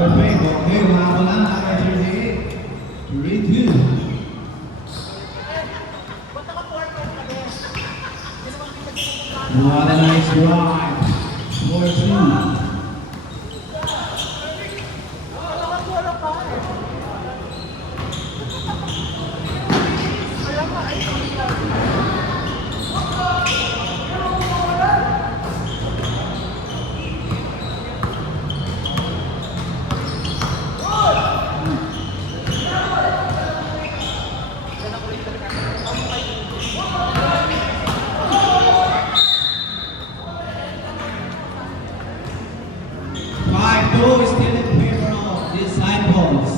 Perfect. Okay, umabot lang. Number 38. 3-2. What a nice drive. 4-2. Still in favor of Disciples.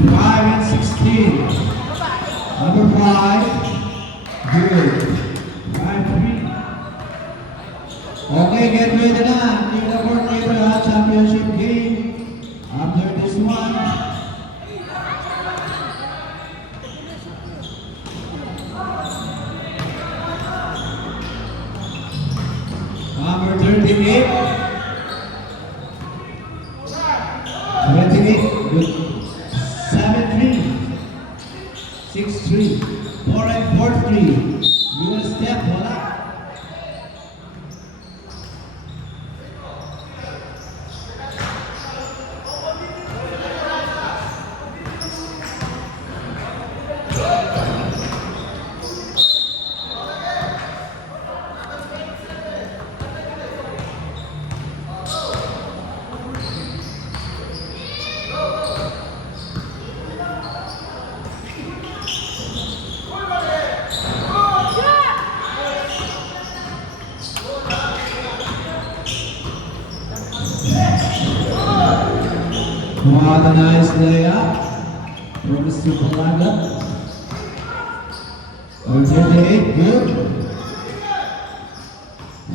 Five and 16. Number 5. Good. 5-3. Okay, get ready na. Give the work later championship game. After this one. Number 38. 28. Good. 7-3, 6-3, 4 and 4-3. You will step, wala. What a nice layup from Mr. Palaga. 38, good.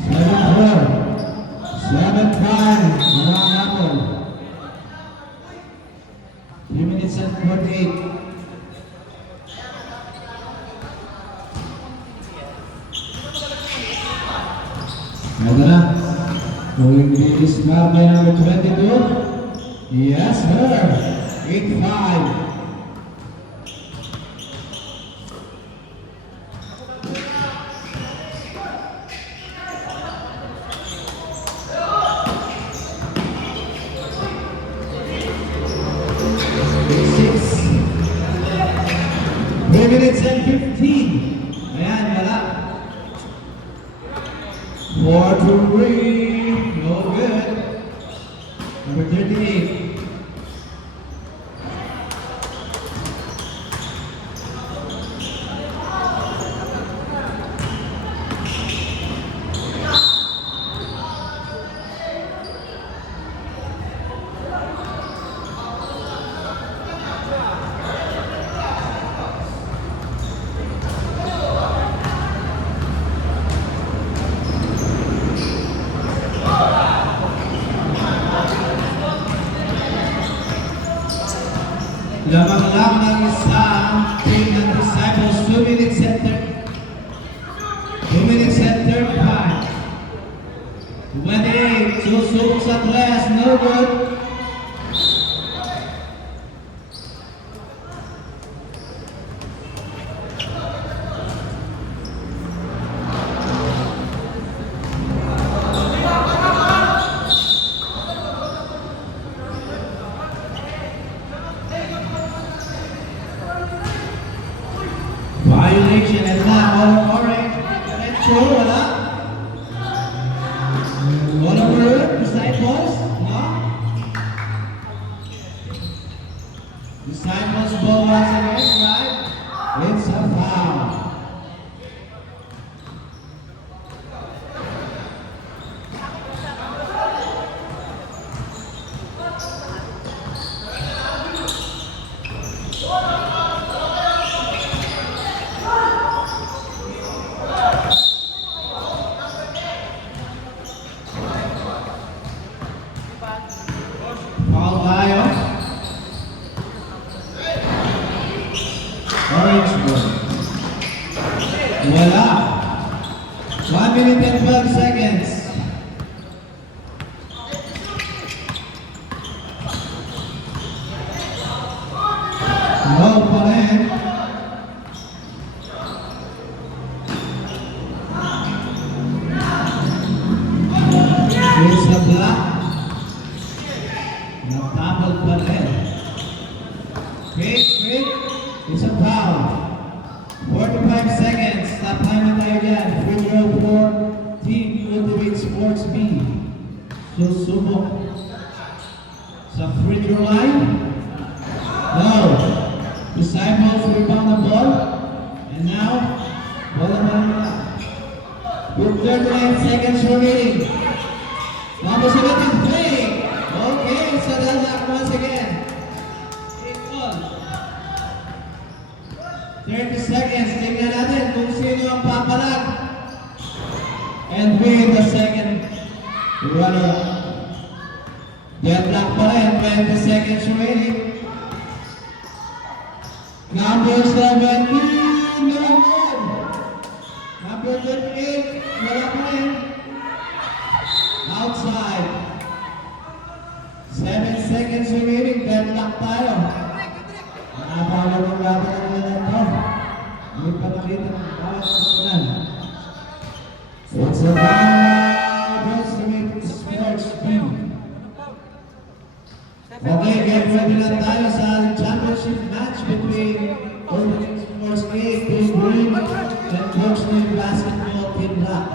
7-4, 7-5, wrong apple. 3 minutes and 48. Ito na. Going to be smart by number 22. Yes, sir. 8-5. Minutes and 15. Ayan, wala. 4-3. No good. Number 38. Lamang lang ng isang team ng Disciples, 2 minutes and 35. 28, susubok sa tres, no good. Violation and now orange. Retro, wala? Wala ba? Disciples? No? Disciples ball once again, right? It's a foul. Foul tayo. Orangeburg. Wala. 1 minute and 12 seconds. No pa rin. It's a block. Natapal pa rin. Quick. It's a foul. 45 seconds. Stop time na tayo dyan. Free throw for Team Ultimate Sports B. Susubok sa free throw line. No. Disciples rebound the ball. And now, wala na. With 39 seconds remaining. Vamos a ver el play. Okay, so that's up once again. 30 seconds. Tingnan natin kung sino ang papalag. And win the second runner. Deadlock pa rin. 20 seconds remaining. Number 17, no good. Number 38, wala pa rin. Outside. 7 seconds remaining. Deadlock tayo. Nakapala ng laban ng ito. Hindi pa nakita ng bawat kasunan. It's a Ultimate Sports Team. Okay, get ready na tayo sa championship match between Ultimate Sports A, Team Green, and Coach Team Basketball, Team Black.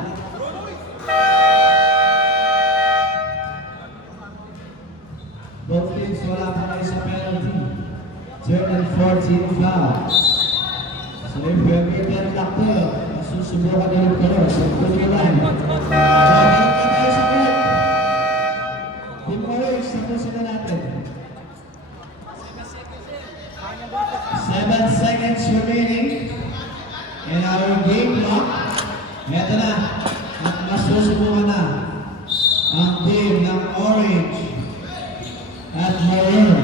Both teams wala pa kayo sa penalty. Third and 14 foul. So if you ever get locked up, masusubukan ulit kayo sa free line. Balik na tayo sa court. Team Orange, tapusin na natin. 7 seconds remaining in our game clock. Ito na. At masusubukan na ang team ng Orange at Maroon.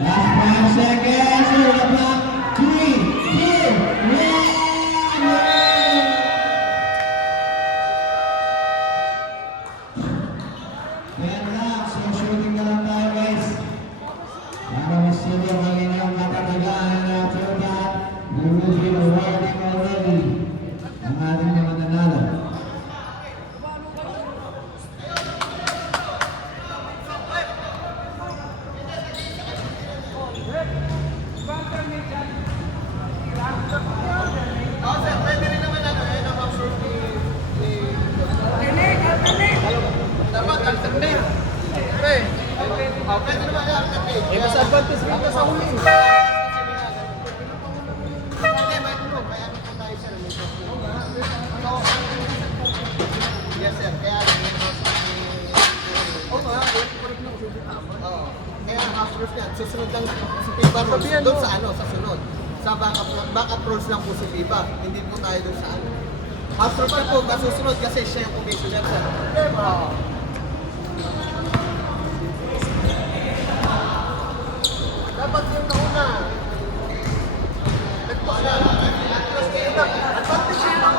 Last 5 seconds. Hold the clock. 3, 2, 1. Yan lang. So shooting na lang tayo, guys. Para masilip ang inyong katatagaan. And after that, we will be awarding already ang ating mga nanalo. Mas advantage dito sa huli. Yes sir, kaya kaya half roof yan, susunod lang si Piba rules doon sa ano, sa sunod. Sa backup rules lang po si Piba, hindi po tayo doon sa ano. Half roof na po, masusunod kasi siya yung commissioner sir. Dapat yung nauna. Advantage yun ang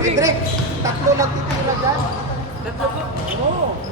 Idrik, tatlo nagtitira dyan. Oo.